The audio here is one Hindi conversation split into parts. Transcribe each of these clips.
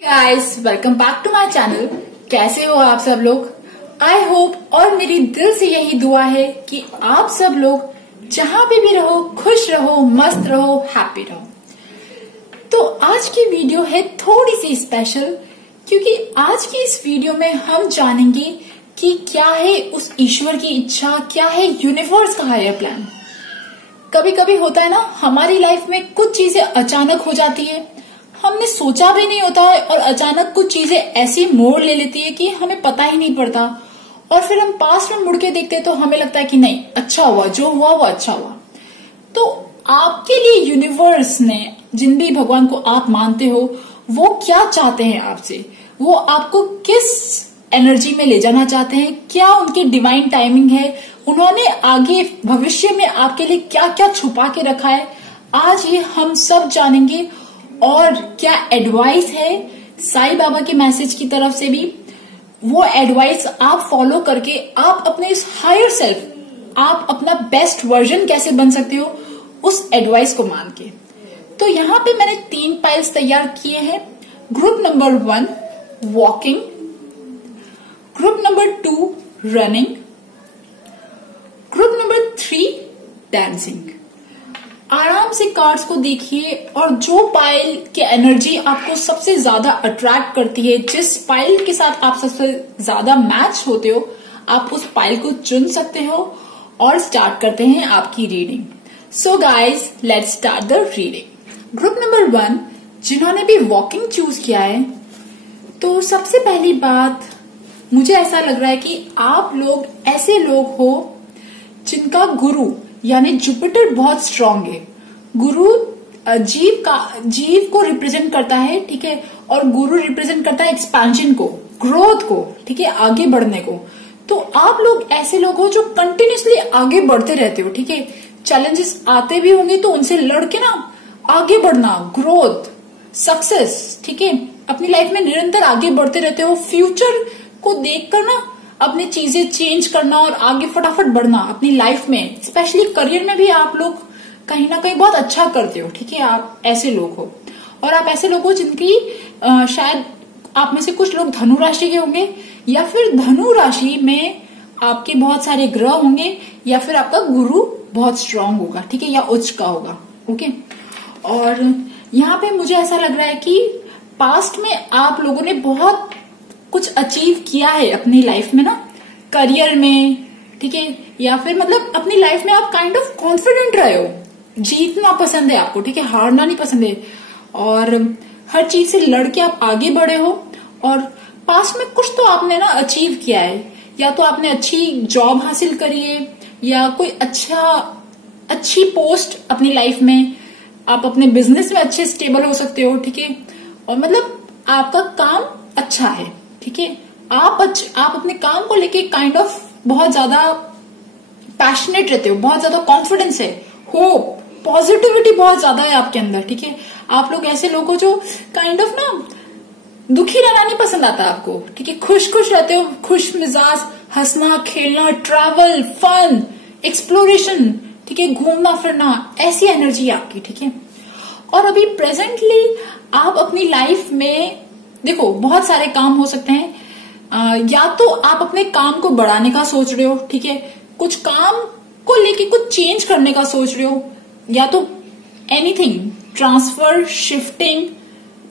Guys welcome back to my channel. कैसे हो आप सब लोग। आई होप और मेरी दिल से यही दुआ है कि आप सब लोग जहां भी रहो खुश रहो, मस्त रहो, हैप्पी रहो। तो आज की वीडियो है थोड़ी सी स्पेशल, क्योंकि आज की इस वीडियो में हम जानेंगे कि क्या है उस ईश्वर की इच्छा, क्या है यूनिवर्स का हायर प्लान। कभी कभी होता है ना, हमारी लाइफ में कुछ चीजें अचानक हो जाती है, हमने सोचा भी नहीं होता है और अचानक कुछ चीजें ऐसी मोड़ ले लेती है कि हमें पता ही नहीं पड़ता। और फिर हम पास्ट में मुड़ के देखते हैं तो हमें लगता है कि नहीं, अच्छा हुआ, जो हुआ वो अच्छा हुआ। तो आपके लिए यूनिवर्स ने, जिन भी भगवान को आप मानते हो, वो क्या चाहते हैं आपसे, वो आपको किस एनर्जी में ले जाना चाहते हैं, क्या उनकी डिवाइन टाइमिंग है, उन्होंने आगे भविष्य में आपके लिए क्या क्या छुपा के रखा है, आज ये हम सब जानेंगे। और क्या एडवाइस है साईं बाबा के मैसेज की तरफ से भी, वो एडवाइस आप फॉलो करके आप अपने इस हायर सेल्फ, आप अपना बेस्ट वर्जन कैसे बन सकते हो उस एडवाइस को मान के। तो यहाँ पे मैंने 3 पाइल्स तैयार किए हैं। Group number 1 walking, group number 2 running, group number 3 dancing. आराम से कार्ड्स को देखिए और जो पाइल की एनर्जी आपको सबसे ज्यादा अट्रैक्ट करती है, जिस पाइल के साथ आप सबसे ज्यादा मैच होते हो, आप उस पाइल को चुन सकते हो और स्टार्ट करते हैं आपकी reading. So guys let's start the reading. Group number 1 जिन्होंने भी वॉकिंग चूज किया है, तो सबसे पहली बात मुझे ऐसा लग रहा है कि आप लोग ऐसे लोग हो जिनका गुरु यानी जुपिटर बहुत स्ट्रांग है। गुरु जीव को रिप्रेजेंट करता है, ठीक है, और गुरु रिप्रेजेंट करता है एक्सपेंशन को, ग्रोथ को, ठीक है, आगे बढ़ने को। तो आप लोग ऐसे लोग हो जो कंटिन्यूसली आगे बढ़ते रहते हो, ठीक है। चैलेंजेस आते भी होंगे तो उनसे लड़के ना आगे बढ़ना, ग्रोथ, सक्सेस, ठीक है, अपनी लाइफ में निरंतर आगे बढ़ते रहते हो। फ्यूचर को देखकर ना अपनी चीजें चेंज करना और आगे फटाफट बढ़ना अपनी लाइफ में, स्पेशली करियर में भी आप लोग कहीं ना कहीं बहुत अच्छा करते हो, ठीक है। आप ऐसे लोग हो, और आप ऐसे लोग हो जिनकी शायद आप में से कुछ लोग धनु राशि के होंगे, या फिर धनु राशि में आपके बहुत सारे ग्रह होंगे, या फिर आपका गुरु बहुत स्ट्रांग होगा, ठीक है, या उच्च का होगा, ओके। और यहाँ पे मुझे ऐसा लग रहा है कि पास्ट में आप लोगों ने बहुत कुछ अचीव किया है अपनी लाइफ में ना, करियर में, ठीक है, या फिर मतलब अपनी लाइफ में आप काइंड ऑफ कॉन्फिडेंट रहे हो, जीतना पसंद है आपको, ठीक है, हारना नहीं पसंद है, और हर चीज से लड़के आप आगे बढ़े हो। और पास्ट में कुछ तो आपने ना अचीव किया है, या तो आपने अच्छी जॉब हासिल करी है, या कोई अच्छी पोस्ट अपनी लाइफ में, आप अपने बिजनेस में अच्छे स्टेबल हो सकते हो, ठीक है, और मतलब आपका काम अच्छा है, ठीक है। आप अपने काम को लेके काइंड ऑफ बहुत ज्यादा पैशनेट रहते हो, बहुत ज्यादा कॉन्फिडेंस है, होप, पॉजिटिविटी बहुत ज्यादा है आपके अंदर, ठीक है। आप लोग ऐसे लोग हो जो काइंड ऑफ ना दुखी रहना नहीं पसंद आता आपको, ठीक है, खुश रहते हो, खुश मिजाज, हंसना, खेलना, ट्रैवल, फन, एक्सप्लोरेशन, ठीक है, घूमना फिरना, ऐसी एनर्जी है आपकी, ठीक है। और अभी प्रेजेंटली आप अपनी लाइफ में देखो बहुत सारे काम हो सकते हैं, या तो आप अपने काम को बढ़ाने का सोच रहे हो, ठीक है, कुछ काम को लेके कुछ चेंज करने का सोच रहे हो, या तो एनीथिंग, ट्रांसफर, शिफ्टिंग,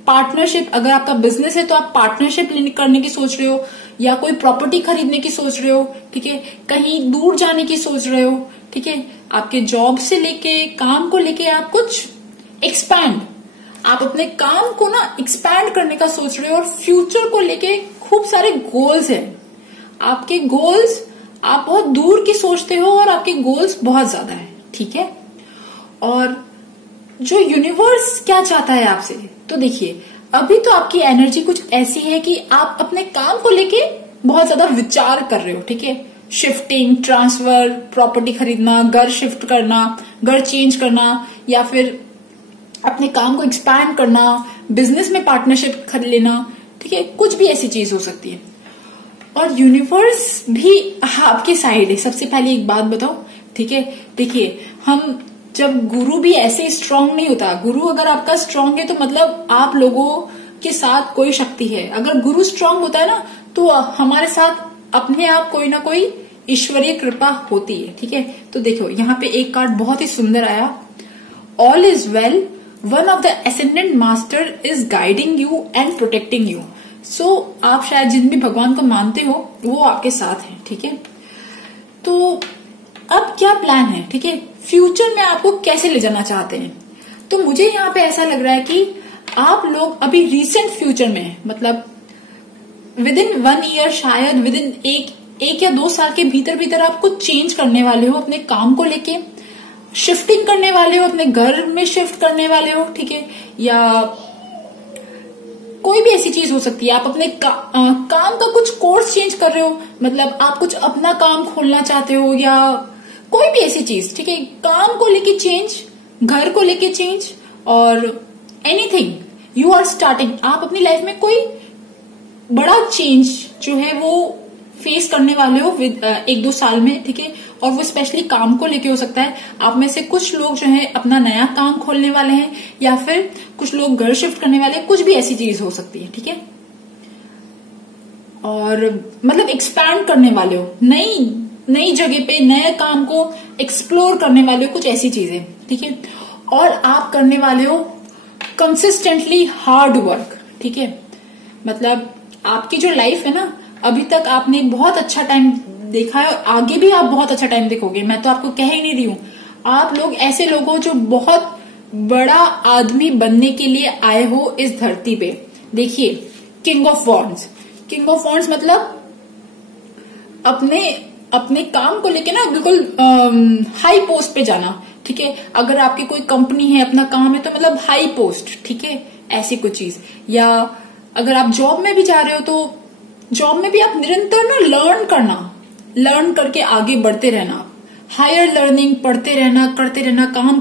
पार्टनरशिप, अगर आपका बिजनेस है तो आप पार्टनरशिप करने की सोच रहे हो, या कोई प्रॉपर्टी खरीदने की सोच रहे हो, ठीक है, कहीं दूर जाने की सोच रहे हो, ठीक है, आपके जॉब से लेके काम को लेके आप कुछ एक्सपैंड, आप अपने काम को ना एक्सपैंड करने का सोच रहे हो, और फ्यूचर को लेके खूब सारे गोल्स हैं आपके। गोल्स आप बहुत दूर की सोचते हो और आपके गोल्स बहुत ज्यादा है, ठीक है। और जो यूनिवर्स क्या चाहता है आपसे, तो देखिए अभी तो आपकी एनर्जी कुछ ऐसी है कि आप अपने काम को लेके बहुत ज्यादा विचार कर रहे हो, ठीक है, शिफ्टिंग, ट्रांसफर, प्रॉपर्टी खरीदना, घर शिफ्ट करना, घर चेंज करना, या फिर अपने काम को एक्सपैंड करना, बिजनेस में पार्टनरशिप कर लेना, ठीक है, कुछ भी ऐसी चीज हो सकती है। और यूनिवर्स भी आपके साइड है। सबसे पहले एक बात बताओ, ठीक है, देखिए हम जब गुरु भी ऐसे स्ट्रांग नहीं होता, गुरु अगर आपका स्ट्रांग है तो मतलब आप लोगों के साथ कोई शक्ति है। अगर गुरु स्ट्रांग होता है ना तो हमारे साथ अपने आप कोई ना कोई ईश्वरीय कृपा होती है। ठीक है, तो देखो यहाँ पे एक कार्ड बहुत ही सुंदर आया, all is well, one of the ascendant master is guiding you and protecting you. So आप शायद जिन भी भगवान को मानते हो वो आपके साथ है। ठीक है, तो अब क्या प्लान है, ठीक है, फ्यूचर में आपको कैसे ले जाना चाहते हैं। तो मुझे यहाँ पे ऐसा लग रहा है कि आप लोग अभी रिसेंट फ्यूचर में, मतलब विद इन 1 ईयर, शायद विद इन एक या 2 साल के भीतर भीतर आपको चेंज करने वाले हो अपने काम को लेके, शिफ्टिंग करने वाले हो, अपने घर में शिफ्ट करने वाले हो। ठीक है, या कोई भी ऐसी चीज हो सकती है। आप अपने काम का कुछ कोर्स चेंज कर रहे हो, मतलब आप कुछ अपना काम खोलना चाहते हो, या कोई भी ऐसी चीज। ठीक है, काम को लेके चेंज, घर को लेके चेंज, और एनीथिंग यू आर स्टार्टिंग। आप अपनी लाइफ में कोई बड़ा चेंज जो है वो फेस करने वाले हो विद 1-2 साल में। ठीक है, और वो स्पेशली काम को लेके हो सकता है। आप में से कुछ लोग जो है अपना नया काम खोलने वाले हैं, या फिर कुछ लोग घर शिफ्ट करने वाले हैं, कुछ भी ऐसी चीज हो सकती है। ठीक है, और मतलब एक्सपैंड करने वाले हो, नई जगह पे नए काम को एक्सप्लोर करने वाले हो, कुछ ऐसी चीजें। ठीक है, और आप करने वाले हो कंसिस्टेंटली हार्ड वर्क। ठीक है, मतलब आपकी जो लाइफ है ना, अभी तक आपने बहुत अच्छा टाइम देखा है, आगे भी आप बहुत अच्छा टाइम देखोगे। मैं तो आपको कह ही नहीं रही हूं, आप लोग ऐसे लोग हो जो बहुत बड़ा आदमी बनने के लिए आए हो इस धरती पे। देखिए, किंग ऑफ वॉन्ड्स मतलब अपने काम को लेके ना बिल्कुल हाई पोस्ट पे जाना। ठीक है, अगर आपकी कोई कंपनी है, अपना काम है, तो मतलब हाई पोस्ट। ठीक है, ऐसी कुछ चीज। या अगर आप जॉब में भी जा रहे हो तो जॉब में भी आप निरंतर ना लर्न करके आगे बढ़ते रहना, हायर लर्निंग, पढ़ते रहना, करते रहना, काम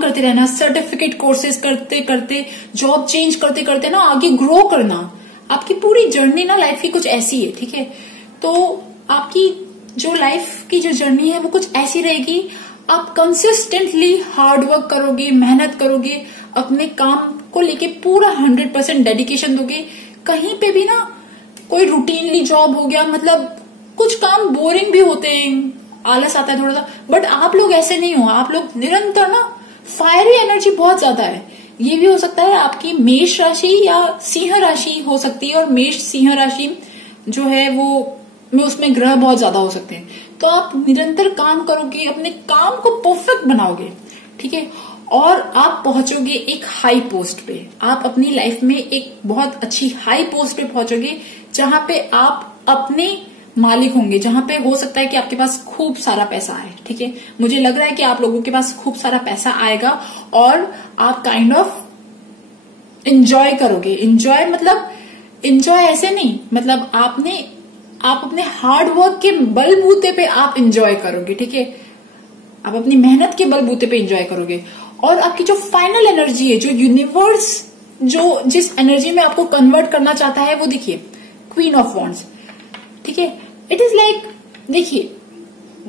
करते रहना, सर्टिफिकेट कोर्सेज करते करते, जॉब चेंज करते करते ना आगे ग्रो करना। आपकी पूरी जर्नी ना लाइफ की कुछ ऐसी है। ठीक है, तो आपकी जो लाइफ की जो जर्नी है वो कुछ ऐसी रहेगी। आप कंसिस्टेंटली हार्ड वर्क करोगे, मेहनत करोगे, अपने काम को लेके पूरा 100% डेडिकेशन दोगे। कहीं पे भी ना कोई रूटीनली जॉब हो गया, मतलब कुछ काम बोरिंग भी होते हैं, आलस आता है थोड़ा सा, बट आप लोग ऐसे नहीं हो। आप लोग निरंतर ना, फायरी एनर्जी बहुत ज्यादा है। ये भी हो सकता है आपकी मेष राशि या सिंह राशि हो सकती है, और मेष सिंह राशि जो है वो में उसमें ग्रह बहुत ज्यादा हो सकते हैं। तो आप निरंतर काम करोगे, अपने काम को परफेक्ट बनाओगे। ठीक है, और आप पहुंचोगे एक हाई पोस्ट पे। आप अपनी लाइफ में एक बहुत अच्छी हाई पोस्ट पे पहुंचोगे, जहां पे आप अपने मालिक होंगे, जहां पे हो सकता है कि आपके पास खूब सारा पैसा आए। ठीक है, मुझे लग रहा है कि आप लोगों के पास खूब सारा पैसा आएगा, और आप काइंड ऑफ एंजॉय करोगे। एंजॉय ऐसे नहीं, मतलब आप अपने हार्ड वर्क के बलबूते पे आप एंजॉय करोगे। ठीक है, आप अपनी मेहनत के बलबूते पे एंजॉय करोगे, और आपकी जो फाइनल एनर्जी है, जो यूनिवर्स जो जिस एनर्जी में आपको कन्वर्ट करना चाहता है, वो देखिए, क्वीन ऑफ वॉन्ड्स। ठीक है, इट इज लाइक, देखिए,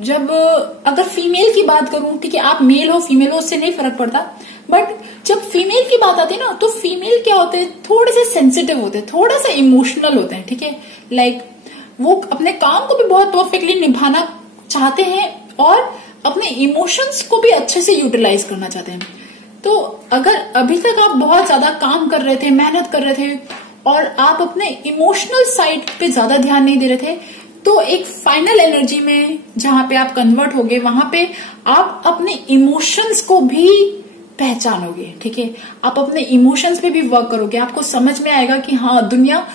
जब अगर फीमेल की बात करूं, ठीक है, आप मेल हो फीमेल हो उससे नहीं फर्क पड़ता, बट जब फीमेल की बात आती है ना, तो फीमेल क्या होते हैं, थोड़े से सेंसिटिव होते हैं, थोड़ा सा इमोशनल होते हैं। ठीक है, लाइक वो अपने काम को भी बहुत परफेक्टली निभाना चाहते हैं, और अपने इमोशंस को भी अच्छे से यूटिलाइज करना चाहते हैं। तो अगर अभी तक आप बहुत ज्यादा काम कर रहे थे, मेहनत कर रहे थे, और आप अपने इमोशनल साइड पे ज्यादा ध्यान नहीं दे रहे थे, तो एक फाइनल एनर्जी में जहां पे आप कन्वर्ट होगे, वहां पे आप अपने इमोशंस को भी पहचानोगे। ठीक है, आप अपने इमोशंस पे भी वर्क करोगे। आपको समझ में आएगा कि हाँ, दुनिया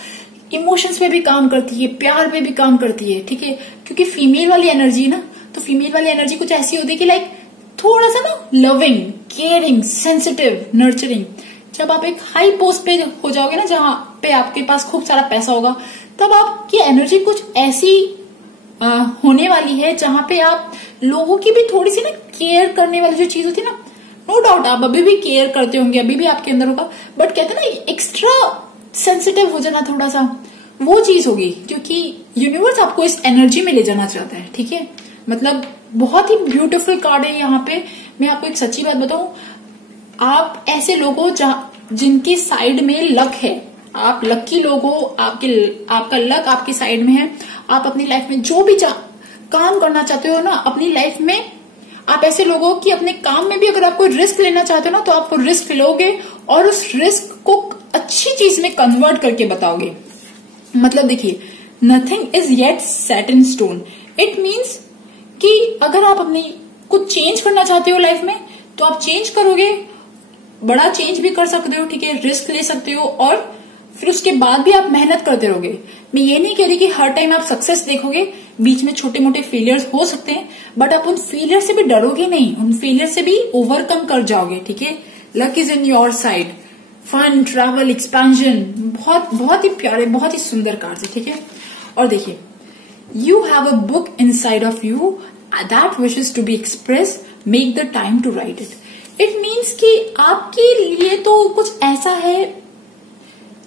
इमोशंस पे भी काम करती है, प्यार पे भी काम करती है। ठीक है, क्योंकि फीमेल वाली एनर्जी ना, तो फीमेल वाली एनर्जी कुछ ऐसी होती है कि लाइक थोड़ा सा ना लविंग, केयरिंग, सेंसिटिव, नर्चरिंग। जब आप एक हाई पोस्ट पे हो जाओगे ना, जहां पे आपके पास खूब सारा पैसा होगा, तब आपकी एनर्जी कुछ ऐसी होने वाली है जहां पे आप लोगों की भी थोड़ी सी ना केयर करने वाली जो चीज होती है ना, नो डाउट आप अभी भी केयर करते होंगे, अभी भी आपके अंदर होगा, बट कहते हैं ना एक्स्ट्रा सेंसिटिव हो जाना, थोड़ा सा वो चीज होगी, क्योंकि यूनिवर्स आपको इस एनर्जी में ले जाना चाहता है। ठीक है, मतलब बहुत ही ब्यूटीफुल कार्ड है यहाँ पे। मैं आपको एक सच्ची बात बताऊं, आप ऐसे लोग हो जिनके साइड में लक है, आप लकी लोग हो, आपका लक आपकी साइड में है। आप अपनी लाइफ में जो भी काम करना चाहते हो ना अपनी लाइफ में, आप ऐसे लोग हो कि अपने काम में भी अगर आपको रिस्क लेना चाहते हो ना तो आप रिस्क लोगे और उस रिस्क को अच्छी चीज में कन्वर्ट करके बताओगे। मतलब देखिए, nothing is yet set in stone. It means कि अगर आप अपनी कुछ चेंज करना चाहते हो लाइफ में तो आप चेंज करोगे, बड़ा चेंज भी कर सकते हो, ठीक है, रिस्क ले सकते हो और फिर उसके बाद भी आप मेहनत करते रहोगे। मैं ये नहीं कह रही कि हर टाइम आप सक्सेस देखोगे, बीच में छोटे मोटे फेलियर्स हो सकते हैं, बट आप उन फेलियर से भी डरोगे नहीं, उन फेलियर से भी ओवरकम कर जाओगे, ठीक है। Luck is in your side. Fun, travel, expansion, बहुत बहुत ही प्यारे, बहुत ही सुंदर कार्ड है, ठीक है। और देखिए, you have a book inside of you that wishes to be express, make the time to write it. It means कि आपके लिए तो कुछ ऐसा है,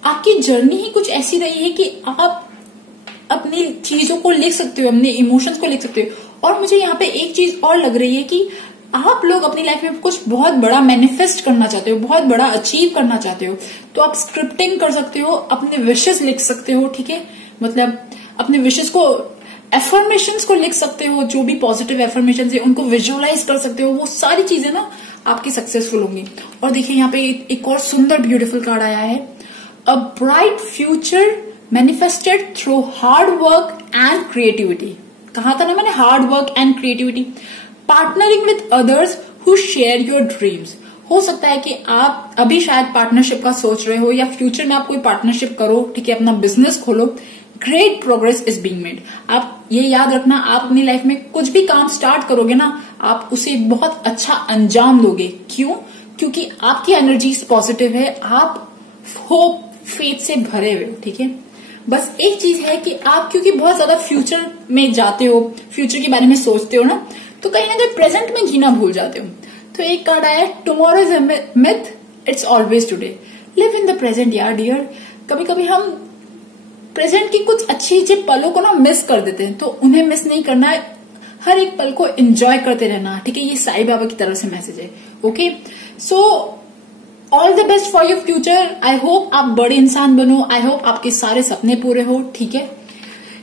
आपकी जर्नी ही कुछ ऐसी रही है कि आप अपनी चीजों को लिख सकते हो, अपने इमोशंस को लिख सकते हो। और मुझे यहाँ पे एक चीज और लग रही है कि आप लोग अपनी लाइफ में कुछ बहुत बड़ा मैनिफेस्ट करना चाहते हो, बहुत बड़ा अचीव करना चाहते हो, तो आप स्क्रिप्टिंग कर सकते हो, अपने विशेस लिख सकते हो, ठीक है। मतलब अपने विशेस को, एफर्मेशंस को लिख सकते हो, जो भी पॉजिटिव एफर्मेशन है उनको विजुअलाइज कर सकते हो। वो सारी चीजें ना आपकी सक्सेसफुल होंगी। और देखिए, यहाँ पे एक और सुंदर ब्यूटीफुल कार्ड आया है, a bright future manifested through hard work and creativity. कहा था ना मैंने, hard work and creativity. Partnering with others who share your dreams. हो सकता है कि आप अभी शायद पार्टनरशिप का सोच रहे हो या फ्यूचर में आप कोई पार्टनरशिप करो, ठीक है, अपना बिजनेस खोलो। Great progress is being made. आप ये याद रखना, आप अपनी लाइफ में कुछ भी काम स्टार्ट करोगे ना, आप उसे बहुत अच्छा अंजाम दोगे। क्यों? क्योंकि आपकी एनर्जी पॉजिटिव है, आप होप, फेथ से भरे हुए हो, ठीक है। बस एक चीज है कि आप क्योंकि बहुत ज्यादा फ्यूचर में जाते हो, फ्यूचर के बारे में सोचते हो ना, तो कहीं ना कहीं प्रेजेंट में जीना भूल जाते हो। तो एक कार्ड आया, tomorrow is a myth, it's always today. Live in the present यार डियर। कभी कभी हम प्रेजेंट की कुछ अच्छी अच्छी पलों को ना मिस कर देते हैं, तो उन्हें मिस नहीं करना है, हर एक पल को एंजॉय करते रहना, ठीक है। ये साईं बाबा की तरफ से मैसेज है, okay. So all the best for your future. I hope आप बड़े इंसान बनो, आई होप आपके सारे सपने पूरे हो, ठीक है।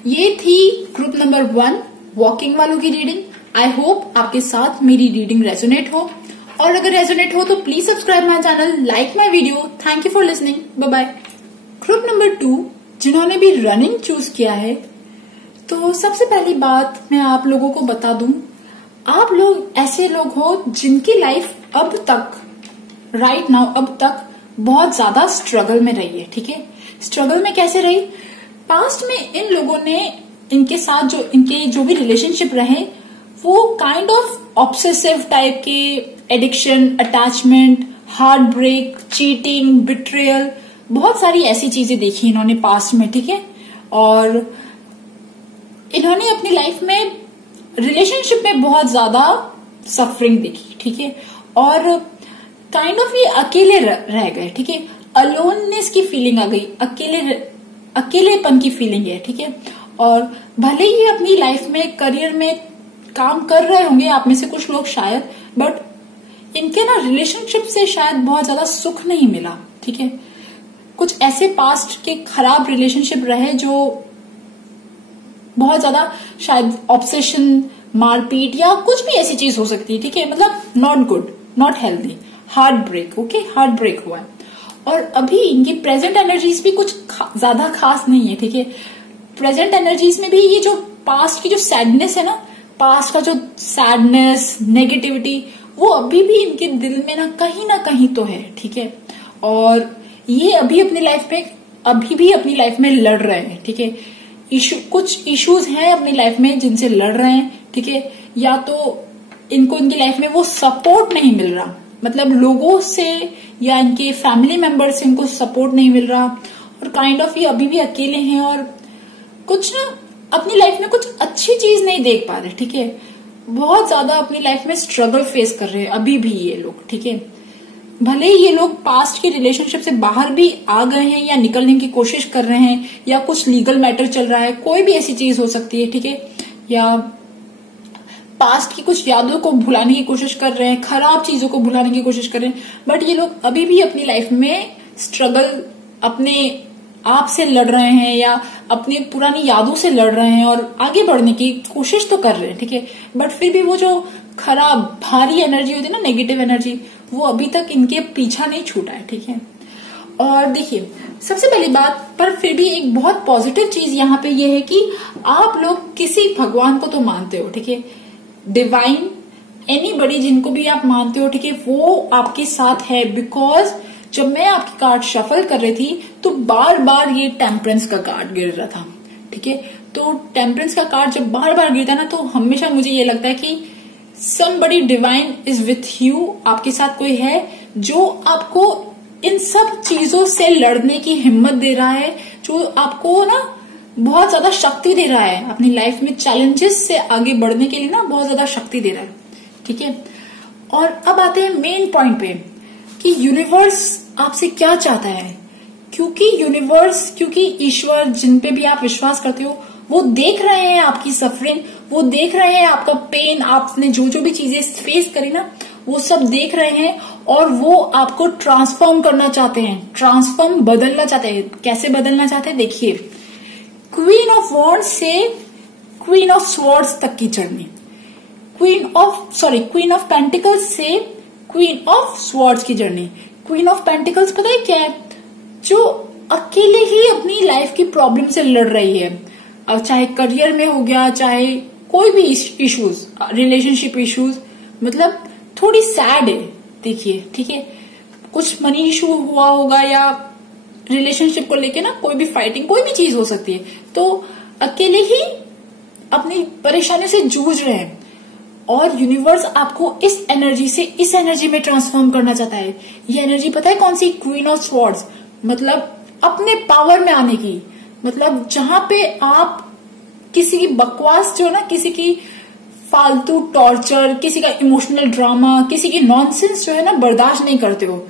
ये थी ग्रुप नंबर 1 वॉकिंग वालों की रीडिंग। आई होप आपके साथ मेरी रीडिंग रेजोनेट हो, और अगर रेजोनेट हो तो please subscribe my channel, like my video. Thank you for listening, bye bye. Group number 2 जिन्होंने भी रनिंग चूज किया है, तो सबसे पहली बात मैं आप लोगों को बता दूं, आप लोग ऐसे लोग हो जिनकी लाइफ अब तक, राइट नाउ, अब तक बहुत ज्यादा स्ट्रगल में रही है, ठीक है। स्ट्रगल में कैसे रही? पास्ट में इन लोगों ने, इनके साथ इनके जो भी रिलेशनशिप रहे, वो काइंड ऑफ ऑब्सेसिव टाइप के, addiction, attachment, heart break, cheating, betrayal, बहुत सारी ऐसी चीजें देखी इन्होंने पास्ट में, ठीक है। और इन्होंने अपनी लाइफ में रिलेशनशिप में बहुत ज्यादा सफरिंग देखी, ठीक है। और काइंड ऑफ ये अकेले रह गए, ठीक है। अलोननेस की फीलिंग आ गई, अकेलेपन की फीलिंग है, ठीक है। और भले ही अपनी लाइफ में, करियर में काम कर रहे होंगे आप में से कुछ लोग शायद, बट इनके ना रिलेशनशिप से शायद बहुत ज्यादा सुख नहीं मिला, ठीक है। कुछ ऐसे पास्ट के खराब रिलेशनशिप रहे जो बहुत ज्यादा शायद ऑब्सेशन, मारपीट या कुछ भी ऐसी चीज हो सकती है, ठीक है। मतलब not good, not healthy, heart break, okay, heart break हुआ है। और अभी इनकी प्रेजेंट एनर्जीज भी कुछ ज्यादा खास नहीं है, ठीक है। प्रेजेंट एनर्जीज में भी ये जो पास्ट की जो सैडनेस है ना, पास्ट का जो सैडनेस, नेगेटिविटी, वो अभी भी इनके दिल में ना कहीं तो है, ठीक है। और ये अभी अपनी लाइफ में लड़ रहे हैं, ठीक है। कुछ इश्यूज हैं अपनी लाइफ में जिनसे लड़ रहे हैं, ठीक है। या तो इनको इनकी लाइफ में वो सपोर्ट नहीं मिल रहा, मतलब लोगों से या इनके फैमिली मेंबर से इनको सपोर्ट नहीं मिल रहा, और काइंड ऑफ ये अभी भी अकेले हैं और कुछ ना अपनी लाइफ में कुछ अच्छी चीज नहीं देख पा रहे, ठीक है। बहुत ज्यादा अपनी लाइफ में स्ट्रगल फेस कर रहे हैं अभी भी ये लोग, ठीक है। भले ही ये लोग पास्ट के रिलेशनशिप से बाहर भी आ गए हैं या निकलने की कोशिश कर रहे हैं, या कुछ लीगल मैटर चल रहा है, कोई भी ऐसी चीज हो सकती है, ठीक है। या पास्ट की कुछ यादों को भुलाने की कोशिश कर रहे हैं, खराब चीजों को भुलाने की कोशिश कर रहे हैं, बट ये लोग अभी भी अपनी लाइफ में स्ट्रगल अपने आप से लड़ रहे हैं या अपनी पुरानी यादों से लड़ रहे हैं और आगे बढ़ने की कोशिश तो कर रहे हैं, ठीक है, बट फिर भी वो जो खराब भारी एनर्जी होती है ना, नेगेटिव एनर्जी, वो अभी तक इनके पीछा नहीं छूटा है, ठीक है। और देखिए, सबसे पहली बात, पर फिर भी एक बहुत पॉजिटिव चीज यहाँ पे ये है कि आप लोग किसी भगवान को तो मानते हो, ठीक है, डिवाइन एनीबडी जिनको भी आप मानते हो, ठीक है, वो आपके साथ है। बिकॉज जब मैं आपकी कार्ड शफल कर रही थी तो बार बार ये टेम्परेंस का कार्ड गिर रहा था, ठीक है। तो टेम्परेंस का कार्ड जब बार बार गिरता है ना, तो हमेशा मुझे ये लगता है कि somebody divine is with you, आपके साथ कोई है जो आपको इन सब चीजों से लड़ने की हिम्मत दे रहा है, जो आपको ना बहुत ज्यादा शक्ति दे रहा है अपनी लाइफ में चैलेंजेस से आगे बढ़ने के लिए ना, बहुत ज्यादा शक्ति दे रहा है, ठीक है। और अब आते हैं मेन पॉइंट पे कि यूनिवर्स आपसे क्या चाहता है, क्योंकि ईश्वर जिन पे भी आप विश्वास करते हो वो देख रहे हैं आपकी सफरिंग, वो देख रहे हैं आपका पेन, आपने जो जो भी चीजें फेस करी ना, वो सब देख रहे हैं और वो आपको ट्रांसफॉर्म करना चाहते हैं, बदलना चाहते हैं। कैसे बदलना चाहते हैं, देखिए, क्वीन ऑफ वॉन्ड्स से क्वीन ऑफ स्वॉर्ड्स तक की जर्नी, क्वीन ऑफ पेंटिकल्स से क्वीन ऑफ स्वॉर्ड्स की जर्नी। क्वीन ऑफ पेंटिकल्स पता है क्या है, जो अकेले ही अपनी लाइफ की प्रॉब्लम से लड़ रही है, चाहे करियर में हो गया, चाहे कोई भी इश्यूज, रिलेशनशिप इश्यूज, मतलब थोड़ी सैड है, देखिए, ठीक है, कुछ मनी इशू हुआ होगा या रिलेशनशिप को लेके ना कोई भी फाइटिंग, कोई भी चीज हो सकती है, तो अकेले ही अपनी परेशानी से जूझ रहे हैं और यूनिवर्स आपको इस एनर्जी से इस एनर्जी में ट्रांसफॉर्म करना चाहता है। ये एनर्जी पता है कौन सी, क्वीन ऑफ स्वॉर्ड्स, मतलब अपने पावर में आने की, मतलब जहां पे आप किसी की बकवास जो ना, किसी की फालतू टॉर्चर, किसी का इमोशनल ड्रामा, किसी की नॉनसेंस जो है ना बर्दाश्त नहीं करते हो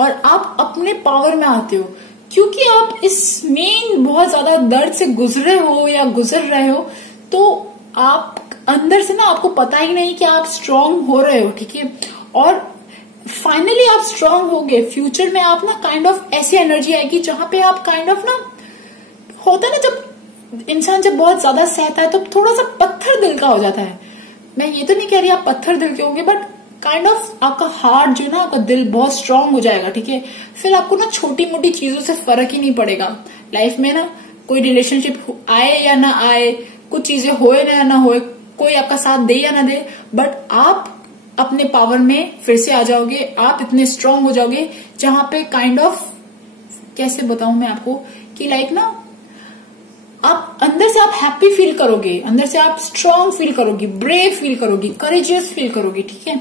और आप अपने पावर में आते हो, क्योंकि आप इस मेन बहुत ज्यादा दर्द से गुजरे हो या गुजर रहे हो, तो आप अंदर से ना आपको पता ही नहीं कि आप स्ट्रांग हो रहे हो, ठीक है। और फाइनली आप स्ट्रांग हो गए, फ्यूचर में आप ना काइंड ऑफ ऐसी एनर्जी आएगी जहां पे आप काइंड ऑफ ना, होता है ना जब इंसान जब बहुत ज्यादा सहता है तो थोड़ा सा पत्थर दिल का हो जाता है। मैं ये तो नहीं कह रही आप पत्थर दिल के होंगे, बट काइंड ऑफ आपका हार्ट जो ना, आपका दिल बहुत स्ट्रांग हो जाएगा, ठीक है। फिर आपको ना छोटी मोटी चीजों से फर्क ही नहीं पड़ेगा लाइफ में ना, कोई रिलेशनशिप आए या ना आए, कुछ चीजें होए या ना होए, कोई आपका साथ दे या ना दे, बट आप अपने पावर में फिर से आ जाओगे, आप इतने स्ट्रांग हो जाओगे जहां पे काइंड ऑफ, कैसे बताऊं मैं आपको, कि लाइक ना आप अंदर से आप हैप्पी फील करोगे, अंदर से आप स्ट्रांग फील करोगे, ब्रेव फील करोगे, करेजियस फील करोगे, ठीक है।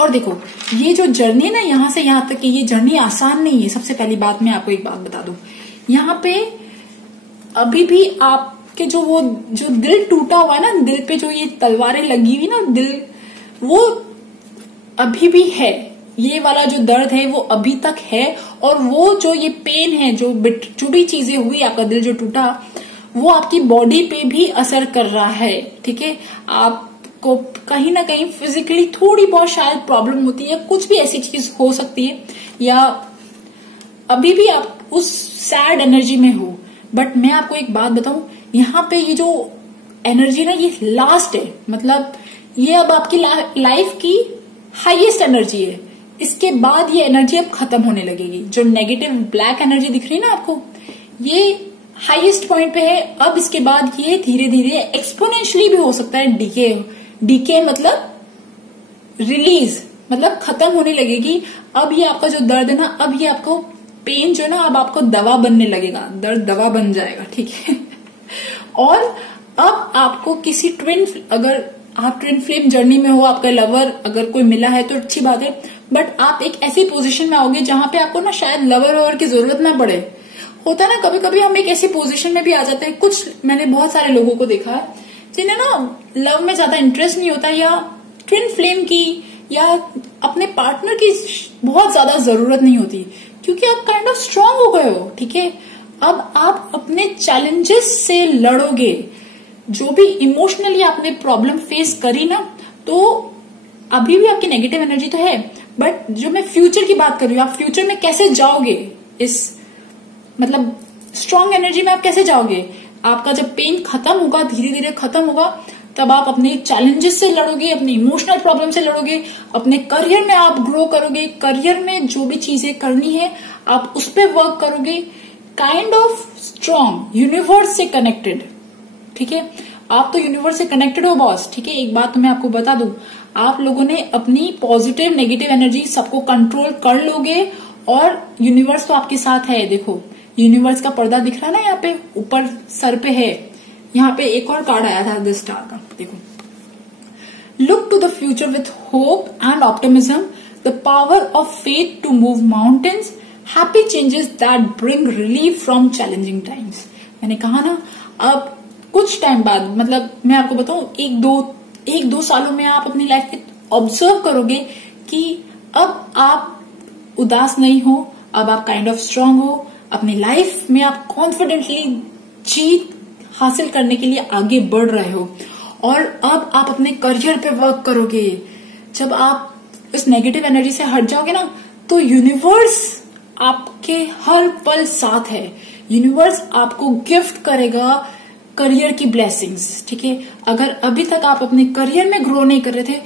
और देखो, ये जो जर्नी है ना, यहां से यहां तक की ये जर्नी आसान नहीं है। सबसे पहली बात मैं आपको एक बात बता दूं, यहाँ पे अभी भी आपके जो दिल टूटा हुआ है ना, दिल पे जो ये तलवारें लगी हुई ना, दिल वो अभी भी है, ये वाला जो दर्द है वो अभी तक है, और वो जो ये पेन है, जो भी चीजें हुई, आपका दिल जो टूटा, वो आपकी बॉडी पे भी असर कर रहा है, ठीक है। आपको कहीं ना कहीं फिजिकली थोड़ी बहुत शायद प्रॉब्लम होती है, कुछ भी ऐसी चीज हो सकती है, या अभी भी आप उस सैड एनर्जी में हो। बट मैं आपको एक बात बताऊं, यहाँ पे ये जो एनर्जी ना, ये लास्ट है, मतलब ये अब आपकी लाइफ की हाईएस्ट एनर्जी है। इसके बाद ये एनर्जी अब खत्म होने लगेगी। जो नेगेटिव ब्लैक एनर्जी दिख रही है ना आपको, ये हाईएस्ट पॉइंट पे है। अब इसके बाद ये धीरे धीरे एक्सपोनेंशियली भी हो सकता है डीके मतलब रिलीज, मतलब खत्म होने लगेगी। अब ये आपका जो दर्द है ना, अब ये आपको पेन जो है ना, अब आपको दवा बनने लगेगा, दर्द दवा बन जाएगा, ठीक है। और अब आपको किसी अगर आप ट्विन फ्लेम जर्नी में हो, आपका लवर अगर कोई मिला है तो अच्छी बात है, बट आप एक ऐसी पोजीशन में आओगे जहां पे आपको ना शायद लवर ववर की जरूरत ना पड़े। होता है ना, कभी कभी हम एक ऐसी पोजीशन में भी आ जाते हैं। कुछ मैंने बहुत सारे लोगों को देखा है जिन्हें ना लव में ज्यादा इंटरेस्ट नहीं होता, या ट्विन फ्लेम की या अपने पार्टनर की बहुत ज्यादा जरूरत नहीं होती, क्योंकि आप काइंड ऑफ स्ट्रांग हो गए हो, ठीक है। अब आप अपने चैलेंजेस से लड़ोगे, जो भी इमोशनली आपने प्रॉब्लम फेस करी ना, तो अभी भी आपकी नेगेटिव एनर्जी तो है, बट जो मैं फ्यूचर की बात कर रही हूँ, आप फ्यूचर में कैसे जाओगे, इस मतलब स्ट्रॉन्ग एनर्जी में आप कैसे जाओगे। आपका जब पेन खत्म होगा, धीरे धीरे खत्म होगा, तब आप अपने चैलेंजेस से लड़ोगे, अपने इमोशनल प्रॉब्लम से लड़ोगे, अपने करियर में आप ग्रो करोगे, करियर में जो भी चीजें करनी है आप उस पर वर्क करोगे, काइंड ऑफ स्ट्रॉन्ग, यूनिवर्स से कनेक्टेड। ठीक है, आप तो यूनिवर्स से कनेक्टेड हो बॉस। ठीक है, एक बात तो मैं आपको बता दूं, आप लोगों ने अपनी पॉजिटिव नेगेटिव एनर्जी सबको कंट्रोल कर लोगे और यूनिवर्स तो आपके साथ है। देखो यूनिवर्स का पर्दा दिख रहा है ना, यहाँ पे ऊपर सर पे है, यहाँ पे एक और कार्ड आया था द स्टार का। देखो, look to the future with hope and optimism, the power of faith to move mountains, happy changes that bring relief from challenging times. मैंने कहा ना, अब कुछ टाइम बाद, मतलब मैं आपको बताऊं, एक दो सालों में आप अपनी लाइफ में ऑब्जर्व करोगे कि अब आप उदास नहीं हो, अब आप काइंड ऑफ स्ट्रांग हो, अपनी लाइफ में आप कॉन्फिडेंटली जीत हासिल करने के लिए आगे बढ़ रहे हो, और अब आप अपने करियर पे वर्क करोगे। जब आप इस नेगेटिव एनर्जी से हट जाओगे ना, तो यूनिवर्स आपके हर पल साथ है। यूनिवर्स आपको गिफ्ट करेगा करियर की ब्लेसिंग्स। ठीक है, अगर अभी तक आप अपने करियर में ग्रो नहीं कर रहे थे,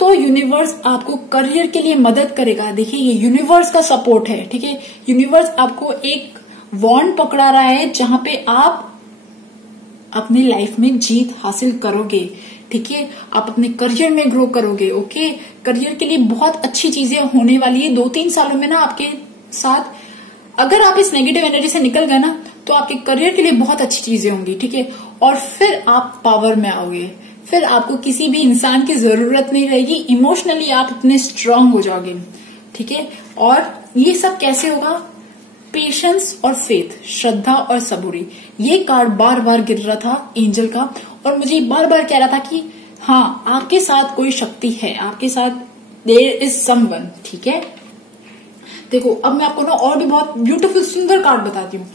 तो यूनिवर्स आपको करियर के लिए मदद करेगा। देखिए, ये यूनिवर्स का सपोर्ट है। ठीक है, यूनिवर्स आपको एक वॉन्ड पकड़ा रहा है जहां पे आप अपनी लाइफ में जीत हासिल करोगे। ठीक है, आप अपने करियर में ग्रो करोगे। ओके, करियर के लिए बहुत अच्छी चीजें होने वाली है 2-3 सालों में ना आपके साथ। अगर आप इस नेगेटिव एनर्जी से निकल गए ना, तो आपके करियर के लिए बहुत अच्छी चीजें होंगी। ठीक है, और फिर आप पावर में आओगे, फिर आपको किसी भी इंसान की जरूरत नहीं रहेगी, इमोशनली आप इतने स्ट्रांग हो जाओगे। ठीक है, और ये सब कैसे होगा? पेशेंस और फेथ, श्रद्धा और सबूरी। ये कार्ड बार बार गिर रहा था एंजल का, और मुझे बार बार कह रहा था कि हाँ, आपके साथ कोई शक्ति है, आपके साथ देयर इज समवन। ठीक है, देखो अब मैं आपको ना और भी बहुत ब्यूटीफुल सुंदर कार्ड बताती हूँ।